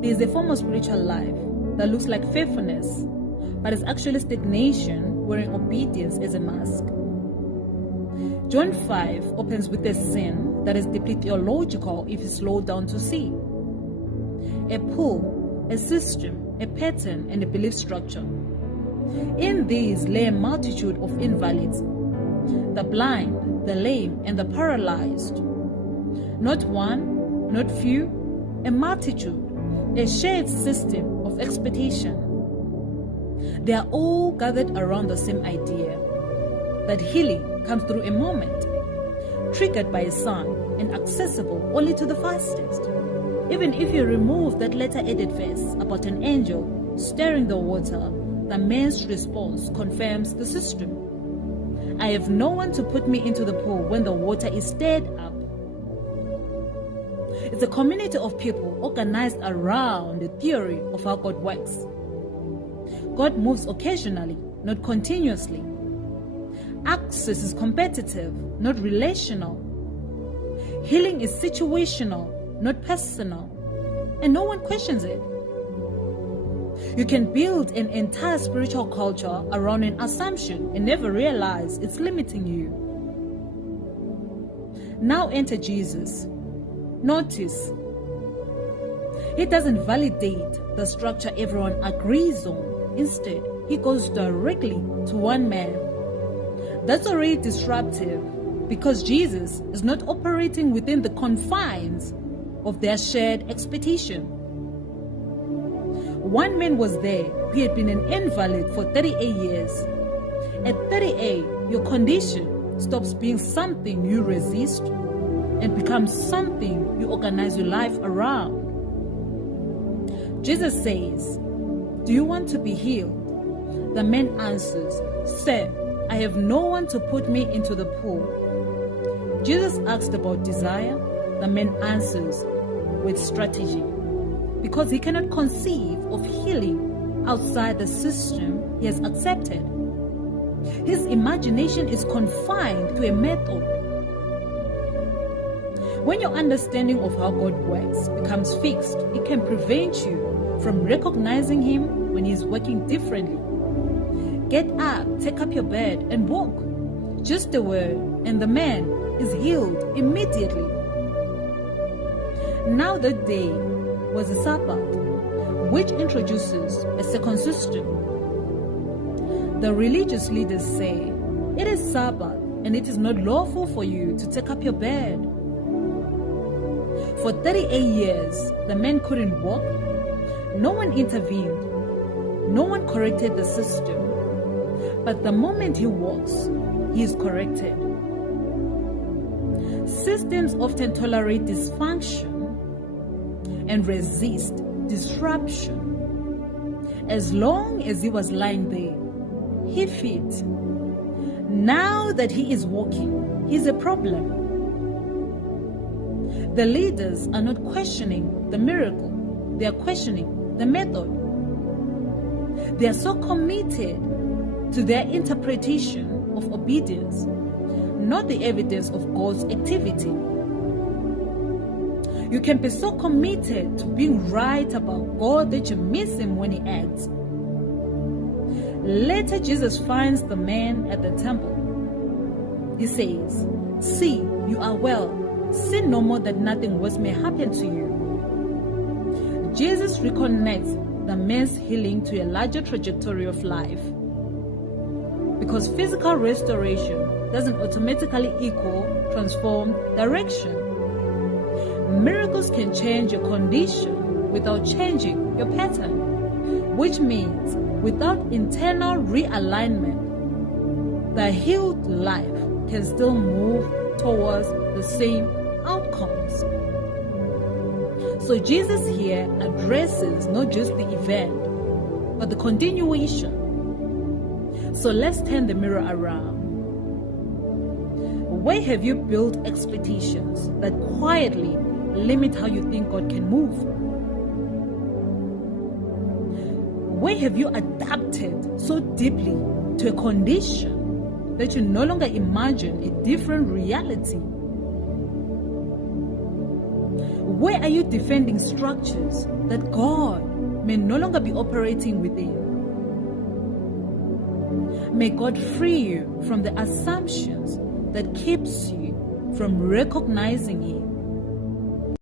There is a form of spiritual life that looks like faithfulness, but is actually stagnation wearing obedience as a mask. John 5 opens with a sin that is deeply theological if you slow down to see. A pull, a system, a pattern, and a belief structure. In these lay a multitude of invalids, the blind, the lame, and the paralyzed. Not one, not few, a multitude, a shared system of expectation. They are all gathered around the same idea, that healing comes through a moment, triggered by a sign, and accessible only to the fastest. Even if you remove that later added verse about an angel stirring the water, the man's response confirms the system. I have no one to put me into the pool when the water is stirred up. It's a community of people organized around the theory of how God works. God moves occasionally, not continuously. Access is competitive, not relational. Healing is situational, not personal, and no one questions it. You can build an entire spiritual culture around an assumption and never realize it's limiting you. Now enter Jesus. Notice, he doesn't validate the structure everyone agrees on. Instead, he goes directly to one man. That's already disruptive because Jesus is not operating within the confines of their shared expectation. One man was there who had been an invalid for 38 years. At 38, your condition stops being something you resist and becomes something you organize your life around. Jesus says, "Do you want to be healed?" The man answers, "Sir, I have no one to put me into the pool." Jesus asked about desire. The man answers with strategy, because he cannot conceive of healing outside the system he has accepted. His imagination is confined to a method. When your understanding of how God works becomes fixed, it can prevent you from recognizing him when he's working differently. Get up, take up your bed, and walk. Just a word, and the man is healed immediately. Now that day was a Sabbath, which introduces a second system. The religious leaders say, "It is Sabbath, and it is not lawful for you to take up your bed." For 38 years, the man couldn't walk. No one intervened. No one corrected the system. But the moment he walks, he is corrected. Systems often tolerate dysfunction and resist disruption. As long as he was lying there, he fit. Now that he is walking, he's a problem. The leaders are not questioning the miracle, they are questioning the method. They are so committed to their interpretation of obedience, not the evidence of God's activity. You can be so committed to being right about God that you miss him when he acts. Later, Jesus finds the man at the temple. He says, "See, you are well. Sin no more that nothing worse may happen to you." Jesus reconnects the man's healing to a larger trajectory of life. Because physical restoration doesn't automatically equal transformed direction. Miracles can change your condition without changing your pattern, which means without internal realignment, the healed life can still move towards the same outcomes. So Jesus here addresses not just the event, but the continuation. So let's turn the mirror around. Where have you built expectations that quietly limit how you think God can move? Where have you adapted so deeply to a condition that you no longer imagine a different reality? Where are you defending structures that God may no longer be operating within? May God free you from the assumptions that keeps you from recognizing Him